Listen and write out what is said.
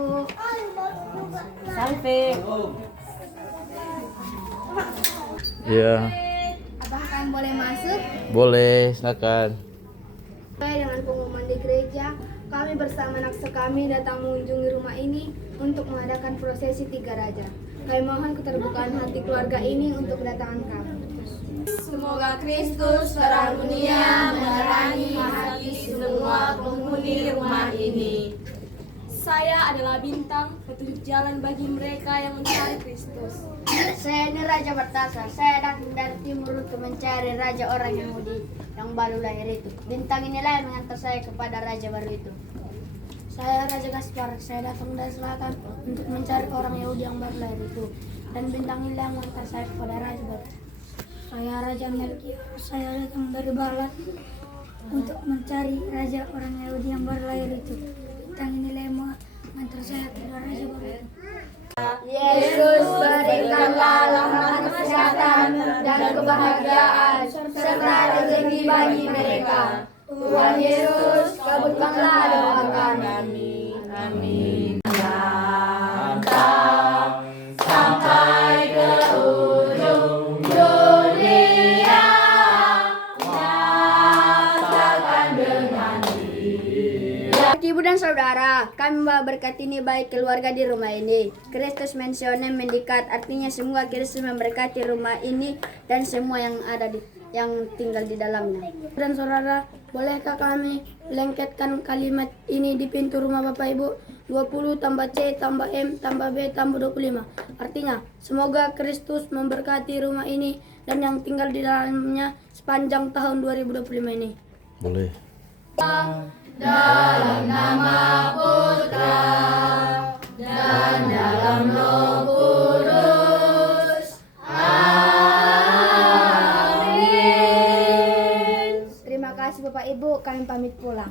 Bu. Salve. Iya, Apakah kalian boleh masuk? boleh, silakan. Sesuai dengan pengumuman di gereja, kami bersama naksa kami datang mengunjungi rumah ini untuk mengadakan prosesi Tiga Raja. Kami mohon keterbukaan hati keluarga ini untuk kedatangan kami. Semoga Kristus terang dunia menerangi hati semua penghuni rumah ini. Saya adalah bintang petunjuk jalan bagi mereka yang mencari Kristus. Saya ini Raja Baltasar. Saya datang dari timur untuk mencari Raja orang Yahudi yang baru lahir itu. Bintang inilah yang mengantar saya kepada Raja baru itu. Saya Raja Gaspar. Saya datang dari selatan untuk mencari orang Yahudi yang baru lahir itu. Dan bintang inilah yang mengantar saya kepada Raja baru. Saya Raja Melkior. Saya datang dari barat untuk mencari Raja orang Yahudi yang baru lahir itu. Bintang inilah yang mengantar saya kepada Raja baru itu. Yesus berikanlah rahmat kesehatan dan kebahagiaan serta rezeki bagi mereka. Tuhan Yesus, kabulkanlah doa kami. Amin. Sampai ke ujung dunia, nyatakan dengan Ibu dan saudara, kami membawa berkat ini baik keluarga di rumah ini. Kristus mentionem mendikat, artinya semua Kristus memberkati rumah ini dan semua yang tinggal di dalamnya. Dan saudara, bolehkah kami lengketkan kalimat ini di pintu rumah Bapak Ibu? 20 tambah C tambah M tambah B tambah 25. Artinya, semoga Kristus memberkati rumah ini dan yang tinggal di dalamnya sepanjang tahun 2025 ini. Boleh. dalam nama Putra dan dalam Roh Kudus. Amin. Terima kasih Bapak Ibu, kami pamit pulang.